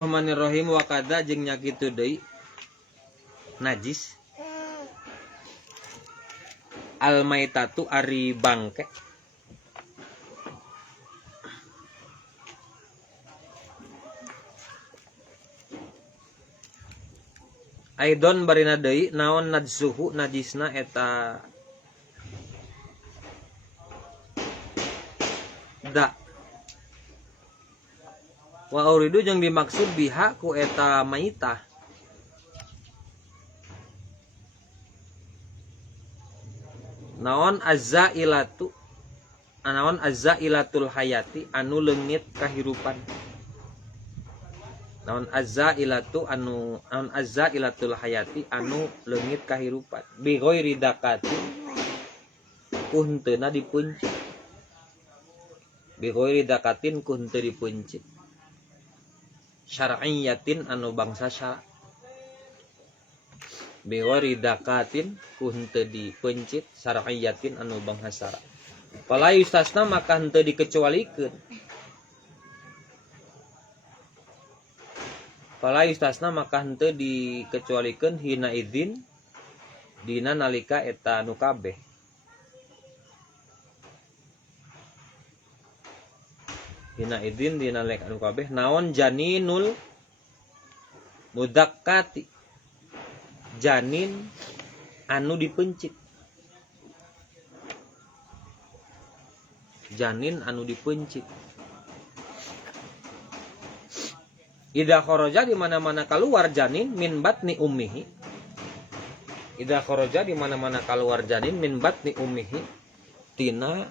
Bismillahirrahmanirrahim. Wakada jeung nyakitu deui najis almaitatu ari bangke aidon barina deui naon najsuhu najisna eta da wa uridu jeung dimaksud biha ku eta maitah naon azzailatul hayati anu leungit kahirupan naon azzailatul hayati anu leungit kahirupan bi ghairi dakati ku henteu dipuncit bi ghairi dakatin ku henteu dipuncit syar'iyyatin anu bangsa syara bi ghairi dakatin ku henteu dipencit syar'iyyatin anu bangsa syara pala yustasna maka henteu dikecualikeun hina idzin dina nalika eta anu kabeh naon janinul mudakkati janin anu dipencit idza kharaja di mana-mana keluar janin min batni ummihi tina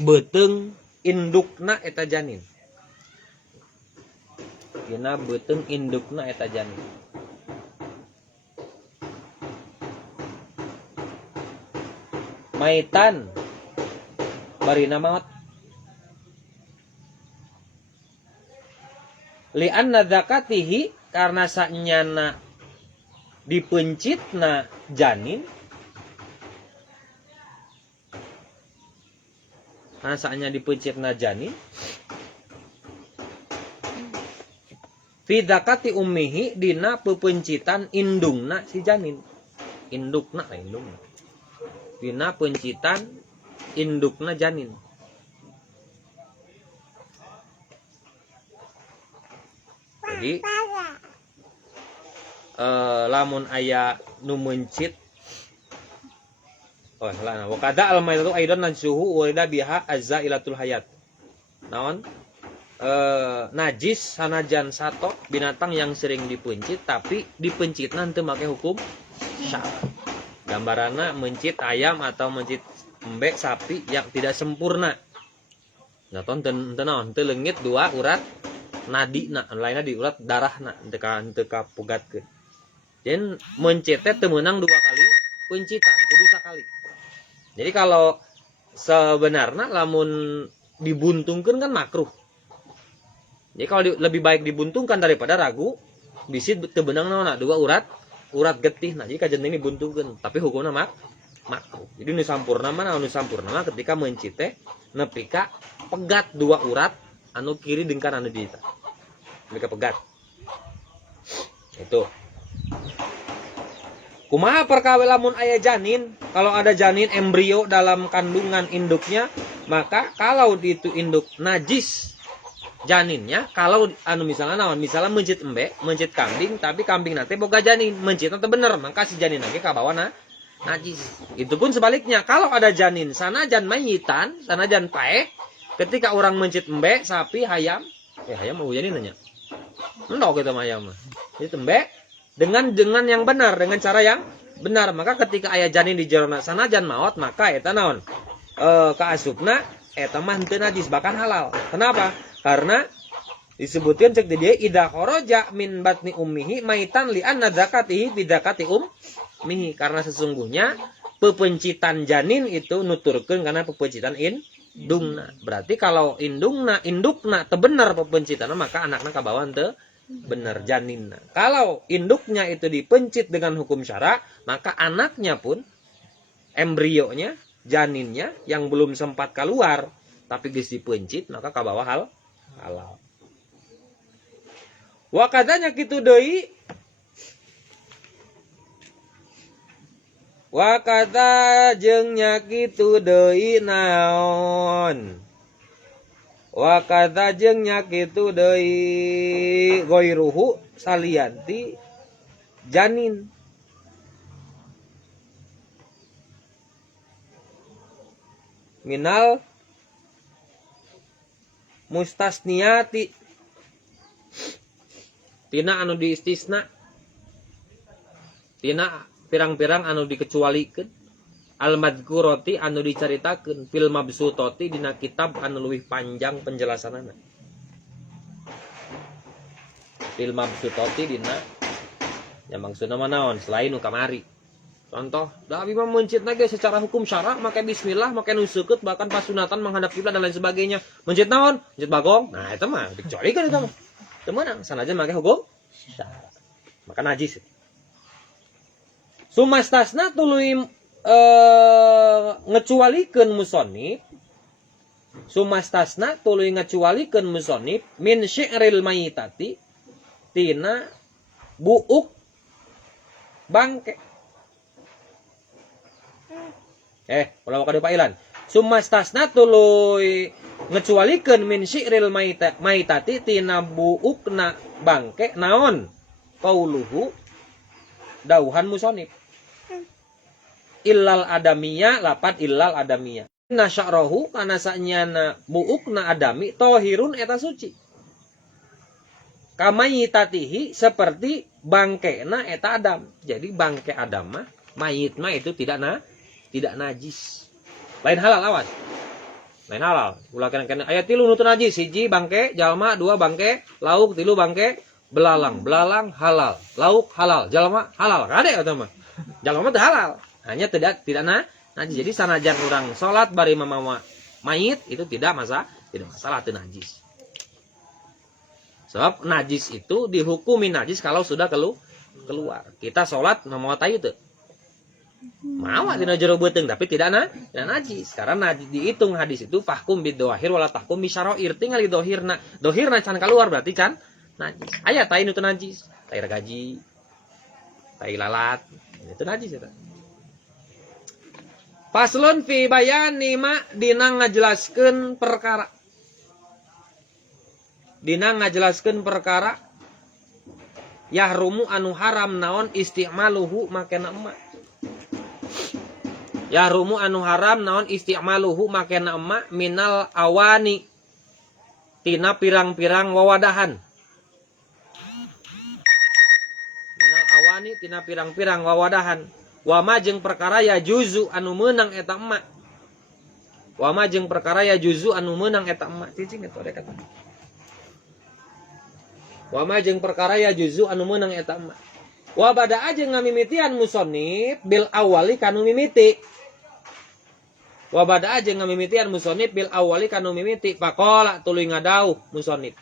beuteung indukna eta janin maitan barina maot li anna zakatihi karena sanyana dipencitna janin fi zakati ummihi dina pepencitan indungna si janin dina pencitan indukna janin jadi lamun aya nu mencit wakada almaitatu aidan najsuhu walida biha azzailatul hayat naon najis sanajan sato binatang yang sering dipencit tapi dipencitna teu make hukum syara gambarana mencit ayam atau mencit embe sapi yang tidak sempurna naton teu leungit dua urat nadina lainna di urat darahna teu kapugatkeun dan mencit teh teu meunang dua kali pencitan kudu sakali. Jadi kalau sebenarnya lamun dibuntungkan kan makruh. Jadi kalau lebih baik dibuntungkan daripada ragu bisit teu beunang naonna dua urat getih. Nah, jadi kajen ini buntungkeun, tapi hukumna makruh. Jadi nu sampurna mah ketika mencit teh nepi ka pegat dua urat anu kiri dengkan anu di eta. Nepi ka pegat. Itu. Kumaha perkawin lamun aya janin? Kalau ada janin embrio dalam kandungan induknya, maka kalau itu induk najis janinnya, kalau anu misalnya mencit embe, mencit kambing, tapi kambing nanti boga janin, mencitna teh bener, maka si janin lagi kabawa najis. Itu pun sebaliknya, kalau ada janin sanajan mayitan, sanajan paeh, ketika orang mencit embe, sapi, hayam mau janin nanya. Endok kita mah ayam mah. Jadi embe dengan yang benar, dengan cara yang benar, maka ketika aya janin di jerona sanajan maot, maka eta naon kaasupna eta mah henteu najis bahkan halal. Kenapa? Karena disebutkan cek di dia idza kharaja min batni ummihi maitan li anna zakatihi bi zakati ummihi, karena sesungguhnya pepencitan janin itu nuturkeun karena pepencitan indungna. Berarti kalau indukna teu bener pepencitanna, maka anakna kabawa teu bener janinna. Kalau induknya itu dipencit dengan hukum syara, maka anaknya pun embrionya, janinnya yang belum sempat keluar tapi geus dipencit, maka kabawa halal. Wa katanya kitu deui. Wa kata jeung nya kitu deui naon. Wa kata jeung nya kitu deui goiruhu salianti janin. Minal mustasniati tina anu diistisna, tina pirang-pirang anu dikecualikeun, al madkuroti anu dicaritakeun fil mabsutoti dina kitab anu leuwih panjang penjelasanana. Fil mabsutoti dina yang maksudna naon selain nu kamari. Contoh, da abi mah mencitna ge secara hukum syara make bismillah, make nu seukeut bahkan pas sunatan menghadap kiblat dan lain sebagainya. Mencit naon? Mencit bagong. Nah, eta mah dicualikeun eta mah. Teu meunang sanajan make hukum syara. Maka najis. Sumastasna tuluy ngecualikeun musannif. Sumastasna tuluy ngecualikeun musannif min syi'ril mayitati tina buuk bangke. Ulah ka pailan. Sumastasna tuluy ngecualikeun min syi'ril mayitati tina buukna bangke naon? Qauluhu dauhan musannif. Illal adamiyah lapat illal adamiyah. Inna sya'rahu kana sanyana buukna adami tahirun eta suci. Kamayitatihi seperti bangkena eta adam. Jadi bangke adam mah mayit mah itu tidak najis. Lain halal awas. Lain halal. Ulah kana aya 3 nu teu najis, 1 bangke jalma, 2 bangke lauk, 3 bangke belalang. Belalang halal, lauk halal, jalma halal. Kade eta mah. Jalma teu halal. Hanya tidak najis. Jadi sanajan urang salat bari mamawa mayit itu tidak masalah teu najis. Sebab najis itu dihukumi najis kalau sudah keluar. Kita salat mamawa tayu teu? Mawa dina jero beuteung tapi tidak najis. Karena najis dihitung hadis itu fahkum bidohir wala tahkum bisyarair. Tinggal di dohirna. Dohirna can keluar berarti can najis. Aya tai nu teu najis. Tai gaji, tai lalat, itu najis eta. Paslon fi bayani ma dina ngajelaskeun perkara. Dina ngajelaskeun perkara yahrumu anu haram naon isti'maluhu makena emak. Yahrumu anu haram naon isti'maluhu makena emak minal awani tina pirang-pirang wawadahan. Minal awani tina pirang-pirang wawadahan. Wama jeung perkara ya juzu anu meunang eta emak. Wama jeung perkara ya juzu anu meunang eta emak. Cicing eta kata. Wama jeung perkara ya juzu anu meunang eta emak. Wa bada aja ngamimitian musannif bil awali kanu mimiti. Wa bada aja ngamimitian musannif bil awali kanu mimiti. Faqala tuluy ngadauh musannif.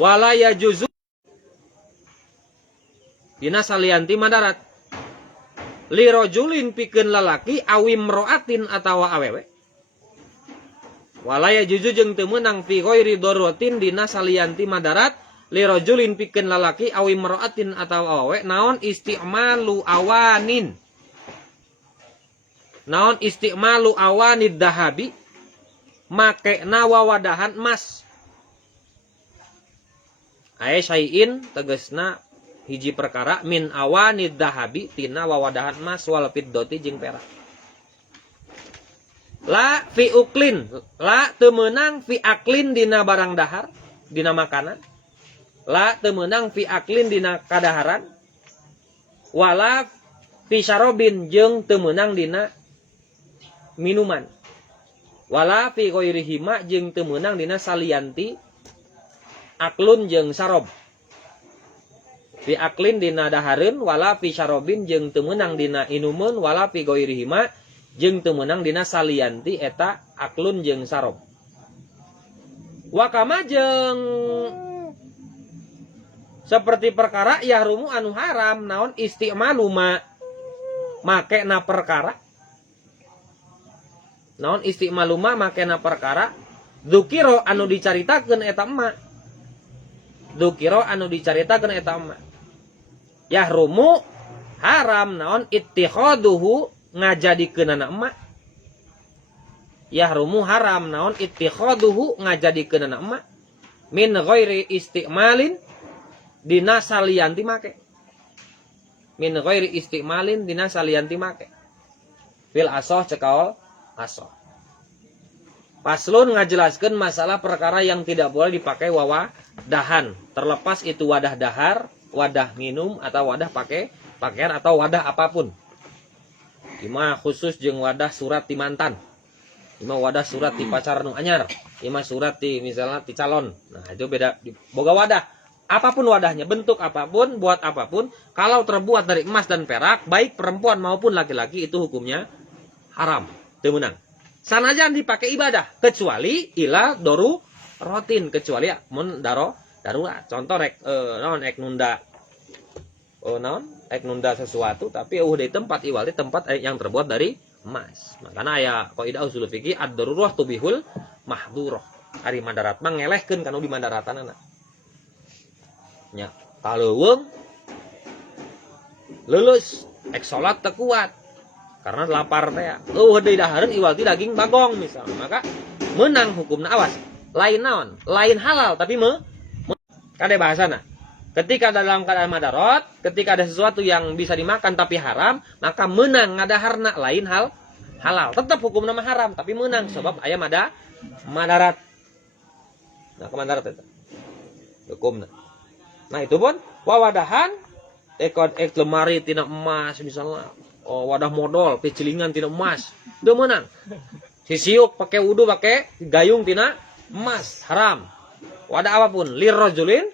Wala ya juzu dina salianti madarat. Li rajulin pikeun lalaki awim roatin atawa awewe. Wala ya juzu jeung teu meunang fi ghairi daruratin dina salianti madarat. Li rajulin pikeun lalaki awim roatin atawa awewe naon isti'malu awanin. Naon isti'malu awanid dahabi make na wawadahan emas. Aya syai'in tegasna hiji perkara min awanid dahabi tina wawadahan emas wal fiddati jeung perak. La fi uklin, la teu meunang fi aklin dina barang dahar, dina makanan. La teu meunang fi aklin dina kadaharan. Wala fi syarobin jeung teu meunang dina minuman. Wala fi ghairihi ma jeung teu meunang dina salianti aklun jeung sarob. Fi aklin dina dahareun wala fi syarobin jeung teu meunang dina inumun wala fi ghairihi ma jeung teu meunang dina salianti eta aklun jeung sarob. Wa kama jeung seperti perkara yahrumu anu haram naon isti'malu ma make na perkara. Naon isti'malu ma make na perkara dzukiro anu dicaritakeun eta emak. Dukiro anu dicaritakeun eta mah. Yahrumu haram naon ittikhaduhu ngajadikeunana emak. Yahrumu haram naon ittikhaduhu ngajadikeunana emak min ghairi istimalin dina salian ti make. Min ghairi istimalin dina salian ti make. Fil asoh cekaol asoh. Paslun ngajelaskeun masalah perkara yang tidak boleh dipakai wawadahan. Terlepas itu wadah dahar, wadah minum, atau wadah pakai pakaian, atau wadah apapun. Ima khusus jeung wadah surat ti mantan. Ima wadah surat ti pacar nu anyar. Ima surat ti misalnya ti calon. Nah, itu beda. Boga wadah. Apapun wadahnya, bentuk apapun, buat apapun, kalau terbuat dari emas dan perak, baik perempuan maupun laki-laki, itu hukumnya haram. Teu meunang. Sanajan dipakai ibadah, kecuali ila doru rotin, kecuali mun darurat. Contoh rek naon ek nunda ek nunda sesuatu tapi di tempat iwal tempat yang terbuat dari emas. Makanya aya qaidah usul fikih ad-darurah tubihul mahdhurah. Ari madarat mah ngelehkeun kanu di mandaratanana. Nya kaleuweung lulus ek salat teu kuat. Karena lapar teh. Deui dahareun iwal ti daging bagong misalnya. Maka menang hukumna awas. Lain naon? Lain halal tapi kade bahasana. Ketika dalam keadaan madarat, ketika ada sesuatu yang bisa dimakan tapi haram, maka menang ngadaharna lain halal. Tetap hukumna mah haram tapi menang sebab aya madarat. Nah, kemadarat eta. Hukumna. Nah, itu pun wawadahan ek lemari tina emas misalnya. Oh, wadah modal, pecilingan tina emas. Udah menang. Sisiuk pakai wudu pakai gayung tina emas, haram. Wadah apapun, lirrajulin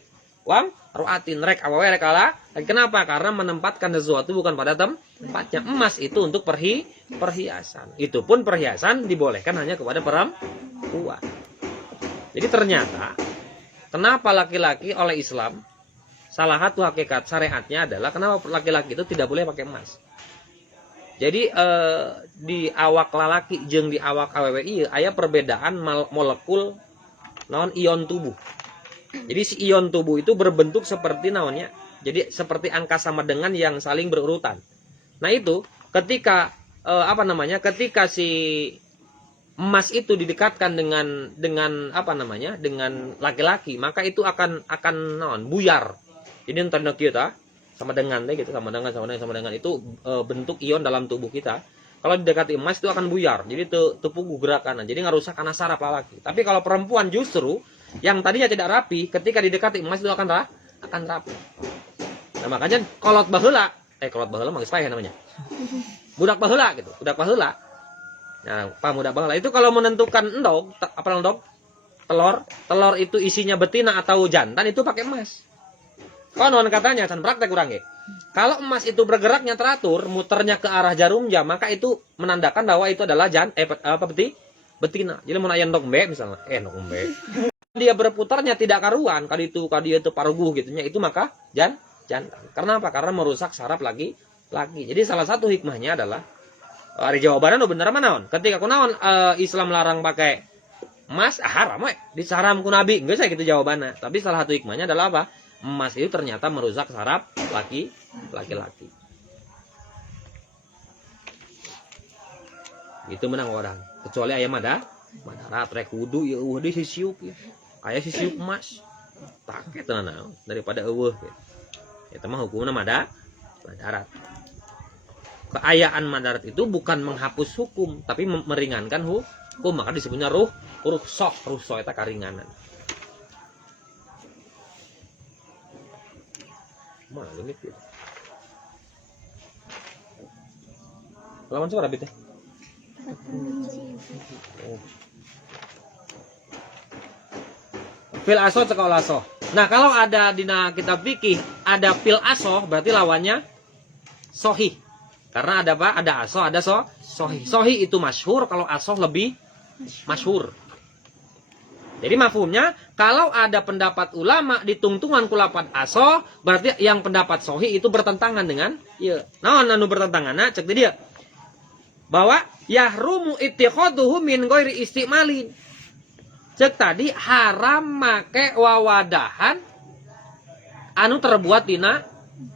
wam ru'atin rek awewe rek ala. Kenapa? Karena menempatkan sesuatu bukan pada tempatnya. Emas itu untuk perhiasan. Itu pun perhiasan dibolehkan hanya kepada perempuan. Jadi ternyata kenapa laki-laki oleh Islam salah satu hakikat syariatnya adalah kenapa laki-laki itu tidak boleh pakai emas. Jadi di awak lalaki jeung di awak awewe ieu aya perbedaan molekul naon ion tubuh. Jadi si ion tubuh itu berbentuk seperti naonnya. Jadi seperti angka sama dengan yang saling berurutan. Nah itu ketika ketika si emas itu didekatkan dengan laki-laki, maka itu akan naon buyar. Jadi tanda kita sama dengan gitu, sama dengan itu bentuk ion dalam tubuh kita. Kalau didekati emas itu akan buyar, jadi tepugu gerakan, jadi ngarusak karena saraf laki. Tapi kalau perempuan justru yang tadinya tidak rapi, ketika didekati emas itu akan rapi. Nah makanya kolot baheula mah geus paeh namanya. Budak baheula gitu, budak baheula. Nah, pamudak baheula itu kalau menentukan endog, telur itu isinya betina atau jantan itu pakai emas. Konon katanya, can praktek kurang ya. Kalau emas itu bergeraknya teratur, muternya ke arah jarum jam, maka itu menandakan bahwa itu adalah betina. Jadi mun aya endog embe misalnya, embe. Dia berputarnya tidak karuan, kali itu paruguh gitunya, itu maka jantan. Karena apa? Karena merusak saraf laki. Jadi salah satu hikmahnya adalah ari jawabanna nu bener mah naon? Ketika kunaon Islam larang pakai emas, haram we. Disaram ku Nabi, geus gitu jawabannya. Tapi salah satu hikmahnya adalah apa? Emas itu ternyata merusak saraf laki-laki. Itu menang wadah. Kecuali aya madarat rek wudu ya deui sisiuk ya. Aya sisiuk emas. Take tenan daripada eueuh gitu. Eta mah hukumna madarat. Keayaan madarat itu bukan menghapus hukum, tapi meringankan hukum. Maka disebutnya rukhsah eta karinganan. Mana ini gitu. Lawan suara teh. Fil asoh cekal asoh. Nah, kalau ada dina kitab fikih ada fil asoh berarti lawannya sohih. Karena ada apa? Ada asoh, ada sohih. Sohih itu masyhur, kalau asoh lebih masyhur. Jadi mafhumnya, kalau ada pendapat ulama di tungtungan kulapat asoh, berarti yang pendapat sohi itu bertentangan dengan iya. Nah, anu bertentangan, cek dia. Bahwa yahrumu ittikhaduhu min ghairi istimalin. Cek tadi haram make wawadahan anu terbuat dina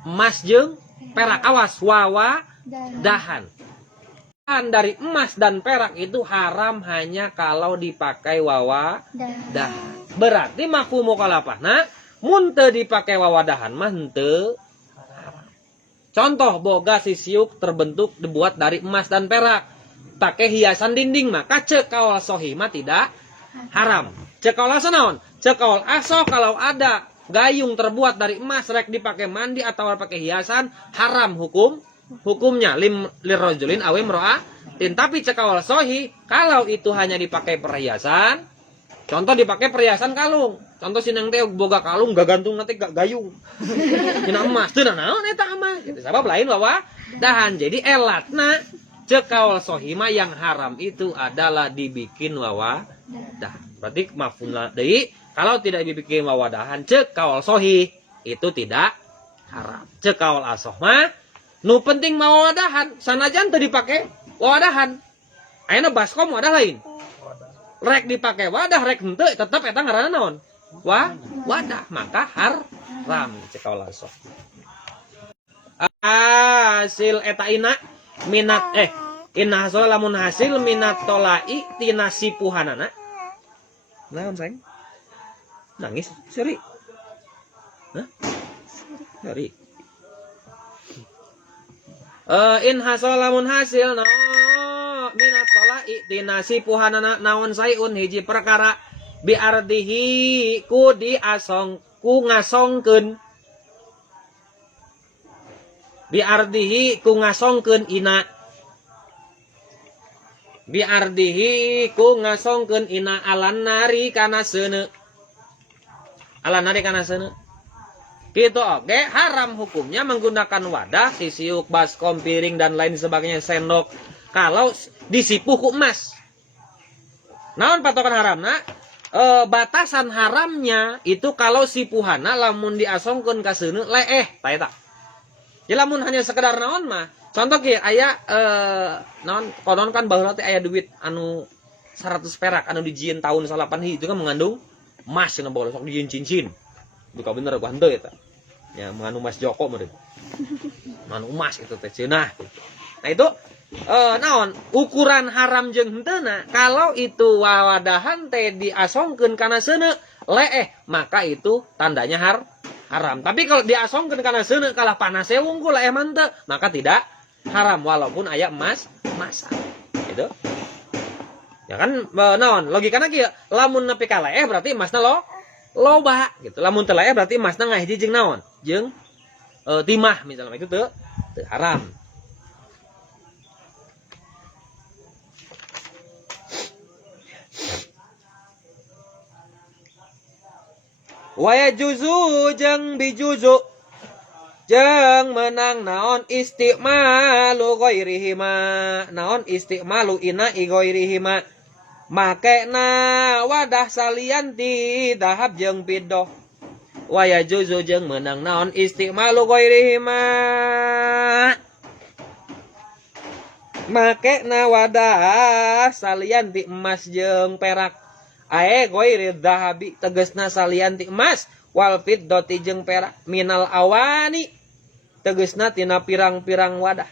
emas jeung perak. Awas, wawadahan. Dari emas dan perak itu haram hanya kalau dipakai wawadahan. Berarti mafhum mukhalafahna mun teu dipakai wawadahan mah henteu haram. Contoh boga sisiuk terbentuk dibuat dari emas dan perak, pakai hiasan dinding maka cekaul sohi mah tidak haram. Cekaul aso naon? Cekaul aso kalau ada gayung terbuat dari emas rek dipakai mandi atau pakai hiasan haram hukumnya lirrajulin awe imra'atin. Tapi cekawal sohi kalau itu hanya dipakai perhiasan, contoh dipakai perhiasan kalung, contoh sineng teh boga kalung gagantung nanti gak gayung dina emas teu naon eta mah gitu. Sabab lain wawadahan. Jadi elatna cekawal sohi mah yang haram itu adalah dibikin wawadahan. Berarti mafhumna deui kalau tidak dibikin wawadahan cekawal sohi itu tidak haram. Cekawal asoh mah nu penting mau wadahan, sanajan teu dipake wadahan. Ayeuna baskom wadah lain. Rek dipake wadah, rek henteu tetep eta ngaranna naon? Wadah, maka haram cekal langsung. Hasil eta ina minat inna hasol lamun hasil minat tolai tina sipuhanana. Naon sayang? Nangis seri. Hah? Seri. In hasol lamun hasil no minat tolai tina sipuhanana naon sayun hiji perkara biardihi ku diasong ku ngasongkeun biardihi ku ngasongkeun ina biardihi ku ngasongkeun ina alan nari kana seuneu gitu. Oke, haram hukumnya menggunakan wadah, sisiuk, baskom, piring dan lain sebagainya, sendok kalau disipuh ku emas. Naon patokan haramna? Batasan haramnya itu kalau sipuhana lamun diasongkeun ka seuneu leeh ta eta. Jadi lamun hanya sekedar naon mah, contoh kieu aya naon konon kan baheula teh aya duit anu 100 perak anu dijieun tahun 8 itu kan mengandung emas cenah baheula sok dijieun cincin. Buka bener gua henteu eta. Ya mengandung emas Joko meureun. Mengandung emas itu teh cenah. Nah itu naon ukuran haram jeung henteuna kalau itu wawadahan teh diasongkeun kana seuneu leeh maka itu tandanya haram. Tapi kalau diasongkeun kana seuneu kalah panas wungkul leeh mah teu maka tidak haram walaupun aya emasan. Gitu. Ya kan naon logikana kieu lamun nepi ka leeh berarti emasna loba gitu. Lamun teu leeh berarti emasna ngahiji jeung naon? Jeung timah misalnya itu teu haram. Waya juzu jeung bijuzu jeung menang naon istimalu ghairihima naon istimalu ina ghairihima makena wadah salianti dahab jeung fiddah. Waya juzu jeung menang naon istimalu ghairihima makena wadah salianti emas jeung perak. Ae ghairi dahabi tegasna salianti emas wal fiddati jeung perak minal awani tegasna tina pirang-pirang wadah.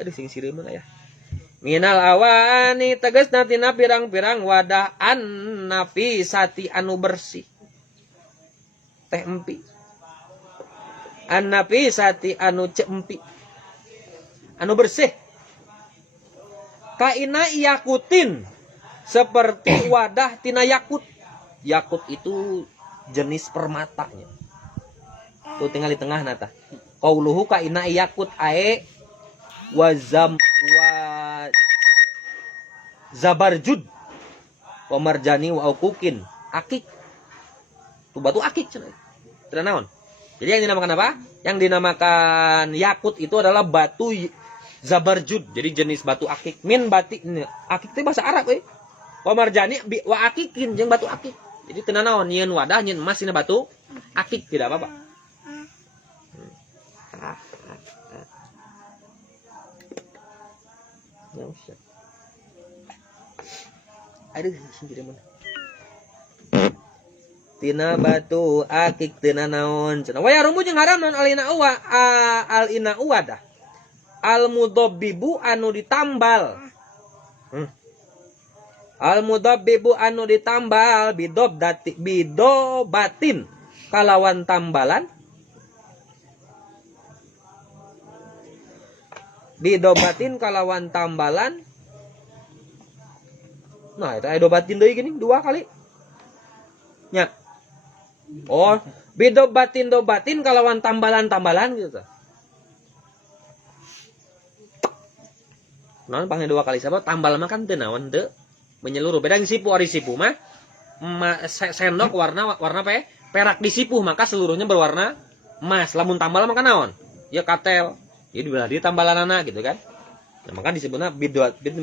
Aduh sing sireun aya. Minal awani tegasna tina pirang-pirang wadah an nafisati anu bersih. Teh empi. An nafisati anu ceempi. Anu bersih. Kaina yakutin seperti wadah tina yakut. Yakut itu jenis permatanya. Tuh tinggal di tengah nata. Qauluhu ka ina yakut ae wazam wa zabarjud wa marjani wa ukukin. Akik. Tuh batu akik cenah. Teu naon? Jadi yang dinamakan apa? Yang dinamakan yakut itu adalah batu zabarjud. Jadi jenis batu akik. Min batik. Akik itu bahasa Arab Wa marjani wa akikin jeung batu akik. Jadi teu naon nyieun wadah nyieun emas dina batu akik tidak apa-apa. Aduh, sendiri mana. tina batu akik tina naon cenah waya rumu jeung haram naon alina uwa dah al mudabbibu anu ditambal al mudabbibu anu ditambal bidobatin kalawan tambalan bidobatin kalawan tambalan. Nah, itu dobatin deui gini 2 kali. Nya. Oh, bidobatin kalawan tambalan gitu. Nah, pangnya 2 kali sabab tambal mah kan teu naon teu menyeluruh. Beda yang sipu ari sipu mah sendok warna perak disipuh maka seluruhnya berwarna emas. Lamun tambal mah kan naon? Ya katel. Jadi berarti tambalanana gitu kan. Nah, maka disebutnya bidobatin.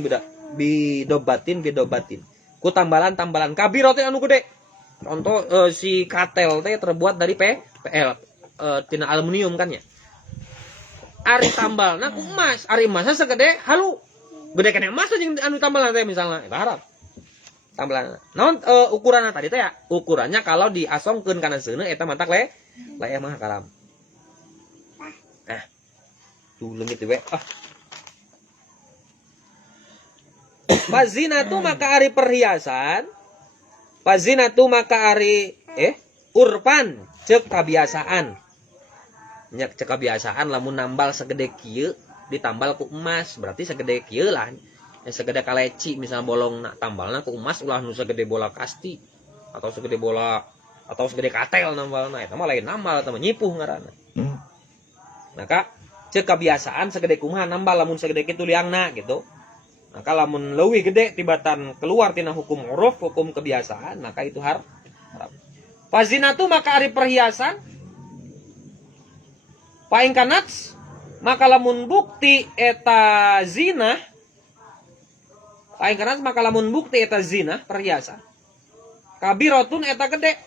Ku tambalan kabiro teh anu gede. Contoh si katel teh terbuat dari PL tina aluminium kan ya. Ari tambalna ku emas, ari emasna segede halu. Gede kena emas jeung anu tambalan teh misalnya. Eta harap. Tambalan. Naon ukuranna tadi teh ya? Ukurannya kalau diasongkeun kana seuneu eta mantak le mah karam. Nah. Tuh leungit we. Fazinatu maka ari perhiasan. Fazinatu maka ari urpan cek kebiasaan. Nya cek kebiasaan lamun nambal segede kieu ditambal ku emas berarti segede kieu lah. Segede kaleci misalnya bolong nak tambalna ku emas ulah nu segede bola kasti atau segede katel nambalna eta mah lain nambal eta mah nyipuh ngaranna. Maka cek kebiasaan segede kumaha nambal lamun segede kitu liangna gitu. Maka lamun leuwih gede tibatan keluar tina hukum uruf, hukum kebiasaan, maka itu haram. Fazinatu maka ari perhiasan. Paing kanats maka lamun bukti eta zina. Paing kanats maka lamun bukti eta zina perhiasan. Kabirotun eta gede.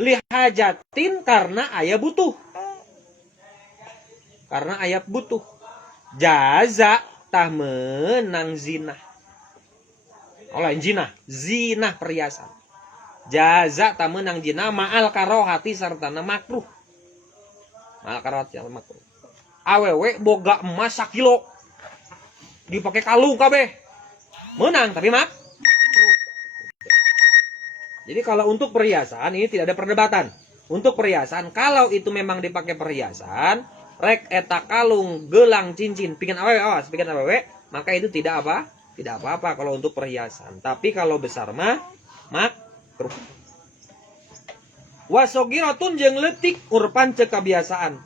Lihajatin karena aya butuh. Karena aya butuh. Jaza tah menang zina. Oleh zina perhiasan. Jaza tah menang zina ma'al karohati sarta makruh. Ma'al karohati sarta makruh. Awewe boga emas 1 kilo. Dipake kalung kabeh. Menang tapi makruh. Jadi kalau untuk perhiasan ini tidak ada perdebatan. Untuk perhiasan kalau itu memang dipakai perhiasan, rek eta kalung, gelang, cincin, pikeun awewe, maka itu tidak apa-apa kalau untuk perhiasan. Tapi kalau besar mah makruh. Wasogiratun jeung leutik urpan cek kebiasaan.